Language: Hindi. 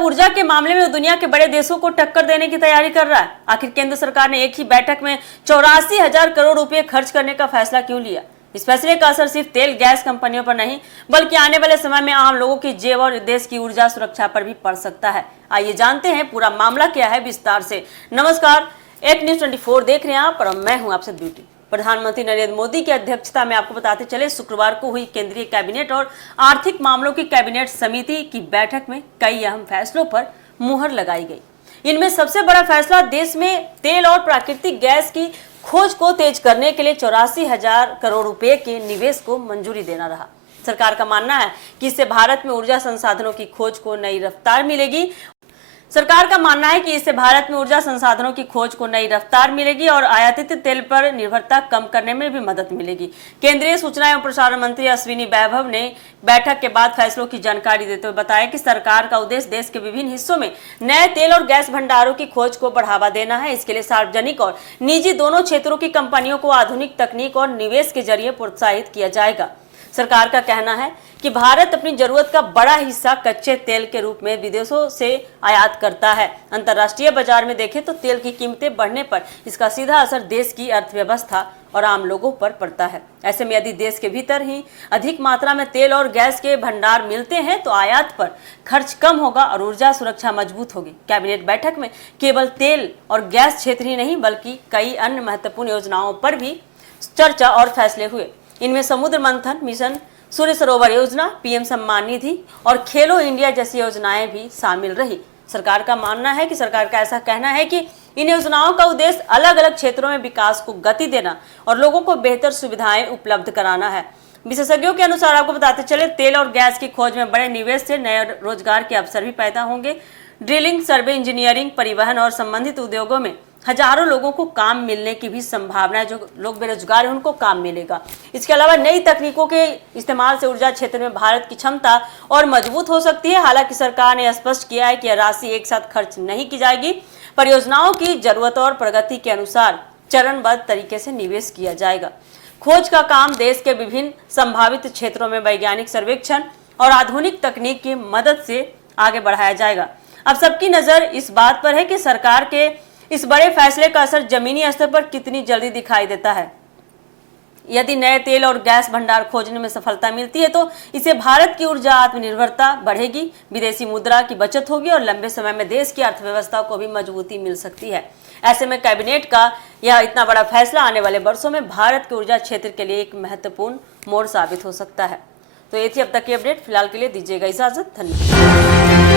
मतलब ऊर्जा के मामले में दुनिया के बड़े देशों को टक्कर देने की तैयारी कर रहा है। आखिर केंद्र सरकार ने एक ही बैठक में 84,000 करोड़ रुपए खर्च करने का फैसला क्यों लिया? इस फैसले का असर सिर्फ तेल गैस कंपनियों पर नहीं बल्कि आने वाले समय में आम लोगों की जेब और देश की ऊर्जा सुरक्षा पर भी पड़ सकता है। आइए जानते हैं पूरा मामला क्या है विस्तार से। नमस्कार, एक न्यूज 24 देख रहे हैं आप और मैं हूं आपसे ब्यूटी। प्रधानमंत्री नरेंद्र मोदी की अध्यक्षता में आपको बताते चले शुक्रवार को हुई केंद्रीय कैबिनेट और आर्थिक मामलों की कैबिनेट समिति की बैठक में कई अहम फैसलों पर मुहर लगाई गई। इनमें सबसे बड़ा फैसला देश में तेल और प्राकृतिक गैस की खोज को तेज करने के लिए 84,000 करोड़ रुपए के निवेश को मंजूरी देना रहा। सरकार का मानना है कि इससे भारत में ऊर्जा संसाधनों की खोज को नई रफ्तार मिलेगी। और आयातित तेल पर निर्भरता कम करने में भी मदद मिलेगी। केंद्रीय सूचना एवं प्रसारण मंत्री अश्विनी वैभव ने बैठक के बाद फैसलों की जानकारी देते हुए बताया कि सरकार का उद्देश्य देश के विभिन्न हिस्सों में नए तेल और गैस भंडारों की खोज को बढ़ावा देना है। इसके लिए सार्वजनिक और निजी दोनों क्षेत्रों की कंपनियों को आधुनिक तकनीक और निवेश के जरिए प्रोत्साहित किया जाएगा। सरकार का कहना है कि भारत अपनी जरूरत का बड़ा हिस्सा कच्चे तेल के रूप में विदेशों से आयात करता है। अंतर्राष्ट्रीय बाजार में देखें तो तेल की कीमतें बढ़ने पर इसका सीधा असर देश की अर्थव्यवस्था और आम लोगों पर पड़ता है। ऐसे में यदि देश के भीतर ही अधिक मात्रा में तेल और गैस के भंडार मिलते हैं तो आयात पर खर्च कम होगा और ऊर्जा सुरक्षा मजबूत होगी। कैबिनेट बैठक में केवल तेल और गैस क्षेत्र ही नहीं बल्कि कई अन्य महत्वपूर्ण योजनाओं पर भी चर्चा और फैसले हुए। इनमें समुद्र मंथन मिशन, सूर्य सरोवर योजना, पीएम सम्मान निधि और खेलो इंडिया जैसी योजनाएं भी शामिल रही। सरकार का मानना है कि सरकार का ऐसा कहना है कि इन योजनाओं का उद्देश्य अलग अलग क्षेत्रों में विकास को गति देना और लोगों को बेहतर सुविधाएं उपलब्ध कराना है। विशेषज्ञों के अनुसार आपको बताते चले तेल और गैस की खोज में बड़े निवेश से नए रोजगार के अवसर भी पैदा होंगे। ड्रिलिंग, सर्वे इंजीनियरिंग, परिवहन और संबंधित उद्योगों में हजारों लोगों को काम मिलने की भी संभावना है। जो लोग बेरोजगार हैं उनको काम मिलेगा। इसके अलावा नई तकनीकों के इस्तेमाल से ऊर्जा क्षेत्र में भारत की क्षमता और मजबूत हो सकती है। हालांकि सरकार ने स्पष्ट किया है कि यह राशि एक साथ खर्च नहीं की जाएगी। परियोजनाओं की जरूरतों और प्रगति के अनुसार चरणबद्ध तरीके से निवेश किया जाएगा। खोज का काम देश के विभिन्न संभावित क्षेत्रों में वैज्ञानिक सर्वेक्षण और आधुनिक तकनीक की मदद से आगे बढ़ाया जाएगा। अब सबकी नजर इस बात पर है कि सरकार के इस बड़े फैसले का असर जमीनी स्तर पर कितनी जल्दी दिखाई देता है। यदि नए तेल और गैस भंडार खोजने में सफलता मिलती है तो इससे भारत की ऊर्जा आत्मनिर्भरता बढ़ेगी, विदेशी मुद्रा की बचत होगी और लंबे समय में देश की अर्थव्यवस्था को भी मजबूती मिल सकती है। ऐसे में कैबिनेट का यह इतना बड़ा फैसला आने वाले वर्षों में भारत के ऊर्जा क्षेत्र के लिए एक महत्वपूर्ण मोड़ साबित हो सकता है। तो ये थी अब तक की अपडेट। फिलहाल के लिए दीजिएगा इजाजत। धन्यवाद।